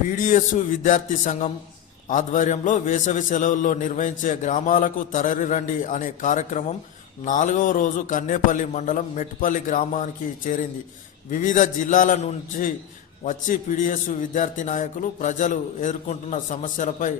PDS విద్యార్థి సంఘం ఆధ్వర్యంలో వేసవి సెలవుల్లో నిర్వహించే గ్రామాలకు తరలి రండి అనే కార్యక్రమం నాలుగవ రోజు కన్నేపల్లి మండలం మెట్టుపల్లి గ్రామానికి చేరింది. వివిధ జిల్లాల నుంచి వచ్చి పీడిఎస్ విద్యార్థి నాయకులు ప్రజలు ఎదుర్కొంటున్న సమస్యలపై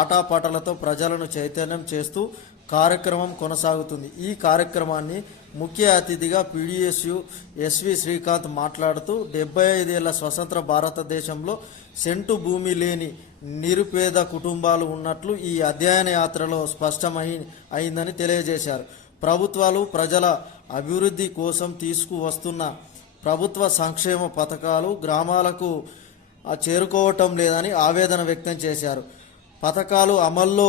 ఆటాపాటలతో ప్రజలను చైతన్యం చేస్తూ కార్యక్రమం కొనసాగుతుంది. ఈ కార్యక్రమాన్ని ముఖ్య అతిథిగా పీడిఎస్యు ఎస్వి శ్రీకాంత్ మాట్లాడుతూ డెబ్బై ఐదేళ్ళ స్వతంత్ర భారతదేశంలో సెంటు భూమి లేని నిరుపేద కుటుంబాలు ఉన్నట్లు ఈ అధ్యయన యాత్రలో స్పష్టమై అయిందని తెలియజేశారు. ప్రభుత్వాలు ప్రజల అభివృద్ధి కోసం తీసుకువస్తున్న ప్రభుత్వ సంక్షేమ పథకాలు గ్రామాలకు చేరుకోవటం లేదని ఆవేదన వ్యక్తం చేశారు. పథకాలు అమల్లో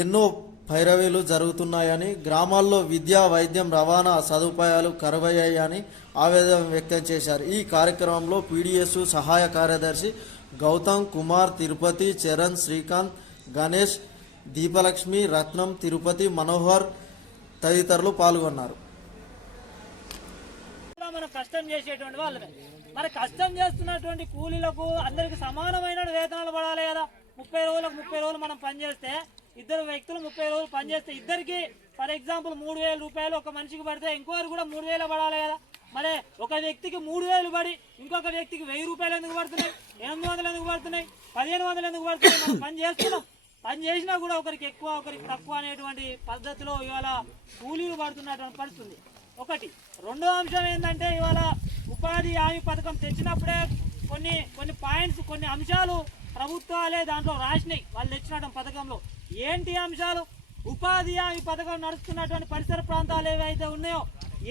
ఎన్నో పైరవీలు జరుగుతున్నాయని గ్రామాల్లో విద్యా వైద్యం రవాణా సదుపాయాలు కరువయ్యాయని ఆవేదన వ్యక్తం చేశారు. ఈ కార్యక్రమంలో పీడిఎస్ సహాయ కార్యదర్శి గౌతమ్ కుమార్ తిరుపతి చరణ్ శ్రీకాంత్ గణేష్ దీపలక్ష్మి రత్నం తిరుపతి మనోహర్ తదితరులు పాల్గొన్నారు. మనం కష్టం చేసేటువంటి వాళ్ళమే. మరి కష్టం చేస్తున్నటువంటి కూలీలకు అందరికి సమానమైన వేతనాలు పడాలి కదా. ముప్పై రోజులకు ముప్పై రోజులు మనం పనిచేస్తే ఇద్దరు వ్యక్తులు ముప్పై రోజులు పనిచేస్తే ఇద్దరికి ఫర్ ఎగ్జాంపుల్ మూడు వేల రూపాయలు ఒక మనిషికి పడితే ఇంకోరు కూడా మూడు వేలు పడాలి కదా. మరి ఒక వ్యక్తికి మూడు వేలు పడి ఇంకొక వ్యక్తికి వెయ్యి రూపాయలు ఎందుకు పడుతున్నాయి? ఎనిమిది వందలు ఎందుకు పడుతున్నాయి? పదిహేను వందలు ఎందుకు పడుతున్నాయి? మనం పని చేస్తున్నాం. పని చేసినా కూడా ఒకరికి ఎక్కువ ఒకరికి తక్కువ అనేటువంటి పద్ధతిలో ఇవాళ కూలీలు పడుతున్నటువంటి పడుతుంది ఒకటి. రెండో అంశం ఏంటంటే ఇవాళ ఉపాధి హామీ పథకం తెచ్చినప్పుడే కొన్ని కొన్ని పాయింట్స్ కొన్ని అంశాలు ప్రభుత్వాలే దాంట్లో రాసినాయి. వాళ్ళు తెచ్చినటువంటి పథకంలో. ఏంటి అంశాలు? ఉపాధి హామీ పథకం నడుస్తున్నటువంటి పరిసర ప్రాంతాలు ఏవైతే ఉన్నాయో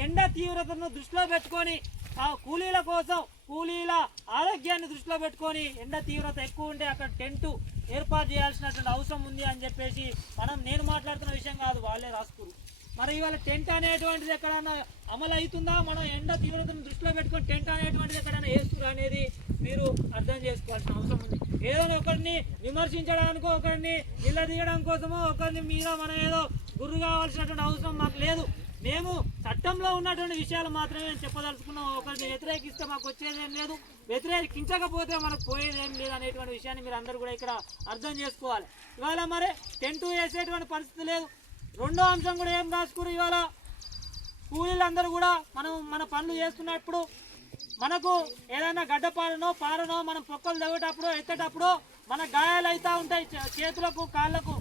ఎండ తీవ్రతను దృష్టిలో పెట్టుకొని ఆ కూలీల కోసం కూలీల ఆరోగ్యాన్ని దృష్టిలో పెట్టుకొని ఎండ తీవ్రత ఎక్కువ ఉంటే అక్కడ టెంటు ఏర్పాటు చేయాల్సినటువంటి అవసరం ఉంది అని చెప్పేసి మనం నేను మాట్లాడుతున్న విషయం కాదు వాళ్ళే రాసుకురు. మరి ఇవాళ టెంట్ అనేటువంటిది ఎక్కడైనా అమలు అవుతుందా? మనం ఎండ తీవ్రతను దృష్టిలో పెట్టుకొని టెంట్ అనేటువంటిది ఎక్కడైనా వేస్తురా అనేది మీరు అర్థం చేసుకోవాల్సిన అవసరం ఉంది. ఏదో ఒకరిని విమర్శించడానికో ఒకరిని నిలదీయడం కోసమో ఒకరిని మీద మనం ఏదో గుర్రు కావాల్సినటువంటి అవసరం మాకు లేదు. మేము చట్టంలో ఉన్నటువంటి విషయాలు మాత్రమే చెప్పదలుచుకున్నాం. ఒకరిని వ్యతిరేకిస్తే మాకు వచ్చేదేం లేదు. వ్యతిరేకించకపోతే మనకు పోయేదేం లేదు అనేటువంటి విషయాన్ని మీరు అందరూ కూడా ఇక్కడ అర్థం చేసుకోవాలి. ఇవాళ మరి టెంట్ వేసేటువంటి పరిస్థితి లేదు. రెండో అంశం కూడా ఏం రాసుకురు ఇవాళ? కూలీలందరూ కూడా మనం మన పనులు చేస్తున్నప్పుడు మనకు ఏదైనా గడ్డపారనో పారనో మనం పొక్కలు తవ్వేటప్పుడు ఎత్తేటప్పుడు మన గాయాలు ఉంటాయి. చే- చేతులకు కాళ్ళకు.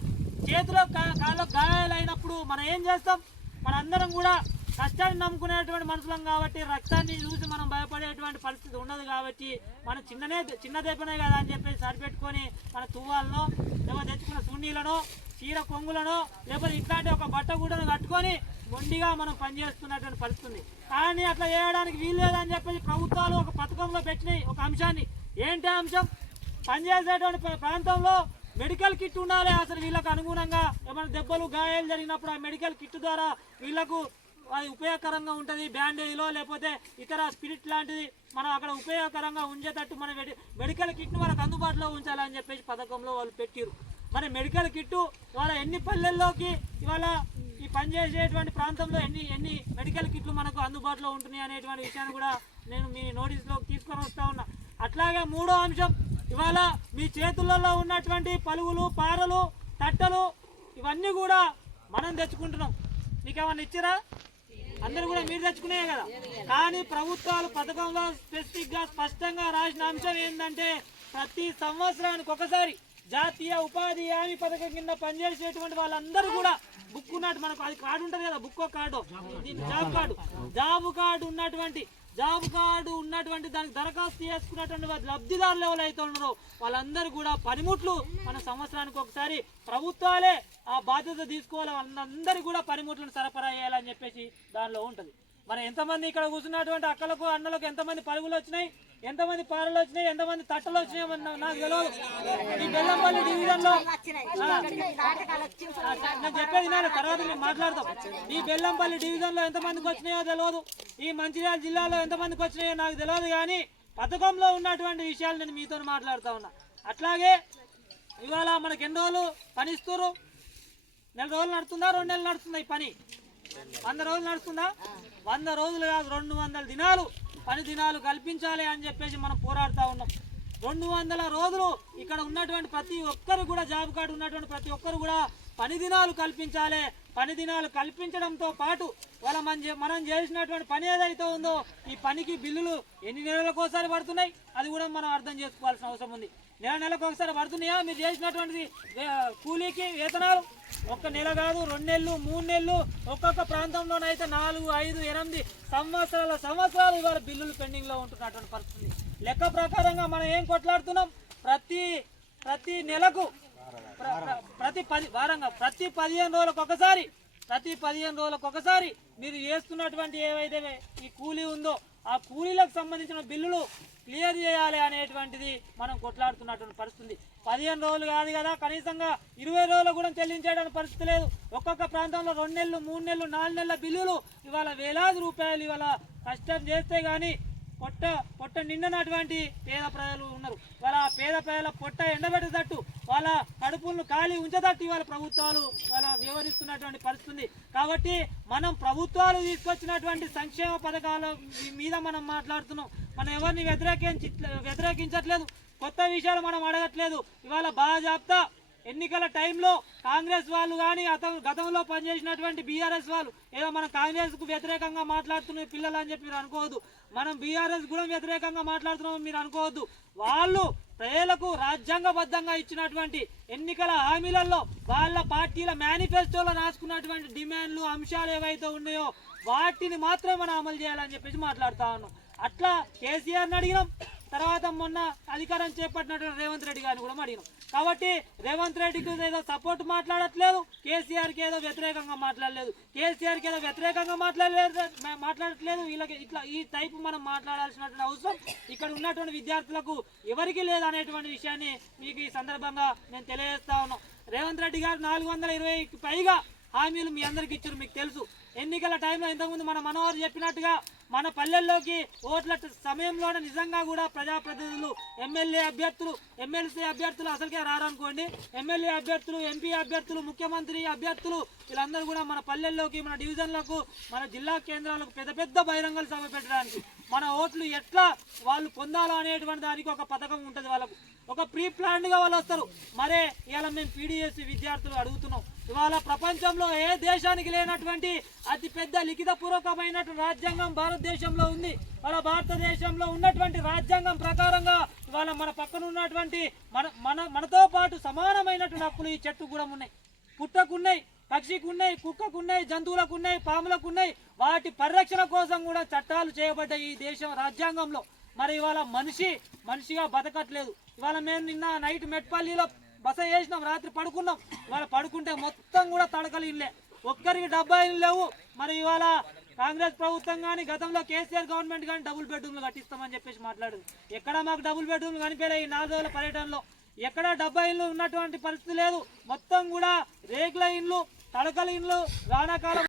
చేతులకు కా- కాళ్ళకు గాయాలు అయినప్పుడు మనం ఏం చేస్తాం? మనందరం కూడా కష్టాన్ని నమ్ముకునేటువంటి మనుషులం కాబట్టి రక్తాన్ని చూసి మనం భయపడేటువంటి పరిస్థితి ఉండదు కాబట్టి మనం చిన్ననే చిన్న దెబ్బనే కదా అని చెప్పేసి సరిపెట్టుకొని మన తువ్వాలనో లేకపోతే తెచ్చుకున్న సున్నీలను చీర కొంగులనో లేకపోతే ఇట్లాంటి ఒక బట్ట కూడా కట్టుకొని మొండిగా మనం పనిచేస్తున్నటువంటి పరిస్థితుంది. కానీ అట్లా చేయడానికి వీలు లేదని చెప్పేసి ప్రభుత్వాలు ఒక పథకంలో పెట్టినాయి ఒక అంశాన్ని. ఏంటి అంశం? పనిచేసేటువంటి ప్రాంతంలో మెడికల్ కిట్ ఉండాలి అసలు వీళ్ళకు అనుగుణంగా. ఏమైనా దెబ్బలు గాయాలు జరిగినప్పుడు ఆ మెడికల్ కిట్ ద్వారా వీళ్ళకు అది ఉపయోగకరంగా ఉంటుంది బ్యాండేజ్లో లేకపోతే ఇతర స్పిరిట్ లాంటిది మనం అక్కడ ఉపయోగకరంగా ఉంచేటట్టు మన మెడి మెడికల్ కిట్ను మనకు అందుబాటులో ఉంచాలని చెప్పేసి పథకంలో వాళ్ళు పెట్టారు మరి మెడికల్ కిట్టు ఇవాళ ఎన్ని పల్లెల్లోకి ఇవాళ పనిచేసేటువంటి ప్రాంతంలో ఎన్ని ఎన్ని మెడికల్ కిట్లు మనకు అందుబాటులో ఉంటున్నాయి అనేటువంటి విషయాన్ని కూడా నేను మీ నోటీస్లో తీసుకొని వస్తా ఉన్నా. అట్లాగే మూడో అంశం ఇవాళ మీ చేతులలో ఉన్నటువంటి పలువులు పారలు తట్టలు ఇవన్నీ కూడా మనం తెచ్చుకుంటున్నాం. నీకేమన్నా ఇచ్చిరా? అందరూ కూడా మీరు తెచ్చుకునే కదా. కానీ ప్రభుత్వాలు పథకంలో స్పెసిఫిక్గా స్పష్టంగా రాసిన అంశం ఏంటంటే ప్రతి సంవత్సరానికి ఒకసారి జాతీయ ఉపాధి హామీ పథకం కింద పనిచేసేటువంటి వాళ్ళందరూ కూడా బుక్ ఉన్నట్టు మనకు అది కార్డు ఉంటుంది కదా book card. Job card. Job card ఉన్నటువంటి జాబ్ కార్డు ఉన్నటువంటి దానికి దరఖాస్తు చేసుకున్నటువంటి లబ్ధిదారులు ఎవరు అయితే ఉన్నారో వాళ్ళందరూ కూడా పనిముట్లు మన సంవత్సరానికి ఒకసారి ప్రభుత్వాలే ఆ బాధ్యత తీసుకోవాలి. వాళ్ళందరూ కూడా పనిముట్లను సరఫరా చేయాలని చెప్పేసి దానిలో ఉంటుంది. మరి ఎంతమంది ఇక్కడ కూర్చున్నటువంటి అక్కలకు అన్నలకు ఎంతమంది పరుగులు వచ్చినాయి? ఎంతమంది పారలు వచ్చినాయి? ఎంతమంది తట్టలు వచ్చినాయి నాకు తెలియదు ఈ బెల్లంపల్లి డివిజన్లో నేను చెప్పేది నేను తర్వాత మేము మాట్లాడతాం. ఈ బెల్లంపల్లి డివిజన్లో ఎంతమందికి వచ్చినాయో తెలియదు ఈ మంచిర్యాల జిల్లాలో ఎంతమందికి వచ్చినాయో నాకు తెలియదు కానీ పథకంలో ఉన్నటువంటి విషయాలు నేను మీతో మాట్లాడుతా ఉన్నా. అట్లాగే ఇవాళ మనకి ఎన్ని రోజులు పని ఇస్తున్నారు నెల రోజులు నడుస్తుందా? రెండు నెలలు నడుస్తుందా ఈ పని? వంద రోజులు నడుస్తుందా? వంద రోజులు కాదు రెండు వందల దినాలు పని దినాలు కల్పించాలి అని చెప్పేసి మనం పోరాడుతూ ఉన్నాం. రెండు వందల రోజులు ఇక్కడ ఉన్నటువంటి ప్రతి ఒక్కరు కూడా జాబ్ కార్డు ఉన్నటువంటి ప్రతి ఒక్కరు కూడా పని దినాలు కల్పించాలి. పని దినాలు కల్పించడంతో పాటు వాళ్ళ మన చే- మనం చేసినటువంటి పని ఏదైతే ఉందో ఈ పనికి బిల్లులు ఎన్ని నెలలకు ఒకసారి పడుతున్నాయి? అది కూడా మనం అర్థం చేసుకోవాల్సిన అవసరం ఉంది. నెల నెలకు ఒకసారి పడుతున్నాయా? మీరు చేసినటువంటిది కూలీకి వేతనాలు? ఒక్క నెల కాదు రెండు నెలలు మూడు నెలలు ఒక్కొక్క ప్రాంతంలోనైతే నాలుగు ఐదు ఎనిమిది సంవత్సరాల సంవత్సరాలు ఇవాళ బిల్లులు పెండింగ్లో ఉంటున్నటువంటి పరిస్థితి. లెక్క ప్రకారంగా మనం ఏం కొట్లాడుతున్నాం? ప్రతి ప్రతి నెలకు ప్రతి పది వారంగా ప్రతి పదిహేను రోజులకు ఒకసారి ప్రతి పదిహేను రోజులకు ఒకసారి మీరు చేస్తున్నటువంటి ఏవైతే ఈ కూలీ ఉందో ఆ కూలీలకు సంబంధించిన బిల్లులు క్లియర్ చేయాలి అనేటువంటిది మనం కొట్లాడుతున్నటువంటి పరిస్థితి. పదిహేను రోజులు కాదు కదా కనీసంగా ఇరవై రోజులు కూడా చెల్లించేటువంటి పరిస్థితి లేదు. ఒక్కొక్క ప్రాంతంలో రెండు నెలలు మూడు నెలలు నాలుగు నెలల బిల్లులు ఇవాళ వేలాది రూపాయలు ఇవాళ కష్టం చేస్తే కానీ పొట్ట పొట్ట నిండినటువంటి పేద ప్రజలు ఉన్నారు. వాళ్ళ పేద ప్రజల పొట్ట ఎండబెట్టేటట్టు వాళ్ళ కడుపులను ఖాళీ ఉంచేటట్టు ఇవాళ ప్రభుత్వాలు వాళ్ళ వ్యవహరిస్తున్నటువంటి పరిస్థితి కాబట్టి మనం ప్రభుత్వాలు తీసుకొచ్చినటువంటి సంక్షేమ పథకాల మీద మనం మాట్లాడుతున్నాం. మనం ఎవరిని వ్యతిరేకించ వ్యతిరేకించట్లేదు. కొత్త విషయాలు మనం అడగట్లేదు. ఇవాళ బాజాప్తా ఎన్నికల టైంలో కాంగ్రెస్ వాళ్ళు కానీ అతను గతంలో పనిచేసినటువంటి బీఆర్ఎస్ వాళ్ళు ఏదో మనం కాంగ్రెస్కు వ్యతిరేకంగా మాట్లాడుతున్న పిల్లలు అని చెప్పి మీరు అనుకోవద్దు. మనం బీఆర్ఎస్ కూడా వ్యతిరేకంగా మాట్లాడుతున్నాం మీరు అనుకోవద్దు. వాళ్ళు ప్రజలకు రాజ్యాంగబద్ధంగా ఇచ్చినటువంటి ఎన్నికల హామీలలో వాళ్ళ పార్టీల మేనిఫెస్టోలో రాసుకున్నటువంటి డిమాండ్లు అంశాలు ఏవైతే ఉన్నాయో వాటిని మాత్రమే మనం అమలు చేయాలని చెప్పేసి మాట్లాడుతా ఉన్నాం. అట్లా కేసీఆర్ని అడిగినాం. తర్వాత మొన్న అధికారం చేపట్టినటువంటి రేవంత్ రెడ్డి గారిని కూడా అడిగినాం. కాబట్టి రేవంత్ రెడ్డికి ఏదో సపోర్ట్ మాట్లాడట్లేదు కేసీఆర్కి ఏదో వ్యతిరేకంగా మాట్లాడలేదు. కేసీఆర్కి ఏదో వ్యతిరేకంగా మాట్లాడలేదు మాట్లాడట్లేదు. వీళ్ళకి ఇట్లా ఈ టైపు మనం మాట్లాడాల్సినటువంటి అవసరం ఇక్కడ ఉన్నటువంటి విద్యార్థులకు ఎవరికి లేదు అనేటువంటి విషయాన్ని మీకు ఈ సందర్భంగా నేను తెలియజేస్తా ఉన్నాం. రేవంత్ రెడ్డి గారు నాలుగు వందల ఇరవైకి పైగా హామీలు మీ అందరికి ఇచ్చారు మీకు తెలుసు. ఎన్నికల టైంలో ఇంతకుముందు మన మనోహర్ చెప్పినట్టుగా మన పల్లెల్లోకి ఓట్ల సమయంలోనే నిజంగా కూడా ప్రజాప్రతినిధులు ఎమ్మెల్యే అభ్యర్థులు ఎమ్మెల్సీ అభ్యర్థులు అసలుకే రారనుకోండి. ఎమ్మెల్యే అభ్యర్థులు ఎంపీ అభ్యర్థులు ముఖ్యమంత్రి అభ్యర్థులు వీళ్ళందరూ కూడా మన పల్లెల్లోకి మన డివిజన్లకు మన జిల్లా కేంద్రాలకు పెద్ద పెద్ద బహిరంగ సభ పెట్టడానికి మన ఓట్లు ఎట్లా వాళ్ళు పొందాలో అనేటువంటి దానికి ఒక పథకం ఉంటుంది వాళ్ళకు. ఒక ప్రీ ప్లాన్డ్గా వాళ్ళు వస్తారు. మరే ఇవాళ మేము పీడిఎస్సి విద్యార్థులు అడుగుతున్నాం. ఇవాళ ప్రపంచంలో ఏ దేశానికి లేనటువంటి అతిపెద్ద లిఖితపూర్వకమైనటువంటి లిఖిత రాజ్యాంగం భారతదేశంలో ఉంది. మన భారతదేశంలో ఉన్నటువంటి రాజ్యాంగం ప్రకారంగా ఇవాళ మన పక్కన ఉన్నటువంటి మన మన మనతో పాటు సమానమైనటువంటి హక్కులు ఈ చెట్టు కూడా ఉన్నాయి. పుట్టకున్నాయి పక్షికి ఉన్నాయి కుక్కకు ఉన్నాయి జంతువులకు ఉన్నాయి పాములకు ఉన్నాయి వాటి పరిరక్షణ కోసం కూడా చట్టాలు చేయబడ్డాయి ఈ దేశం రాజ్యాంగంలో. మరి ఇవాళ మనిషి మనిషిగా బతకట్లేదు. ఇవాళ మేము నిన్న నైట్ మెట్పల్లిలో బస చేసినాం రాత్రి పడుకున్నాం. ఇవాళ పడుకుంటే మొత్తం కూడా తడకలు ఇల్లే. ఒక్కరికి డబ్బా ఇల్లు లేవు. మరి ఇవాళ కాంగ్రెస్ ప్రభుత్వం కానీ గతంలో కేసీఆర్ గవర్నమెంట్ కానీ డబుల్ బెడ్రూమ్లు కట్టిస్తామని చెప్పేసి మాట్లాడింది. ఎక్కడ మాకు డబుల్ బెడ్రూమ్లు కనిపించాయి ఈ నాలుగు రోజుల పర్యటనలో. ఎక్కడ డబ్బా ఇల్లు ఉన్నటువంటి పరిస్థితి లేదు. మొత్తం కూడా రేగుల ఇండ్లు తడకల ఇండ్లు రానాకాలం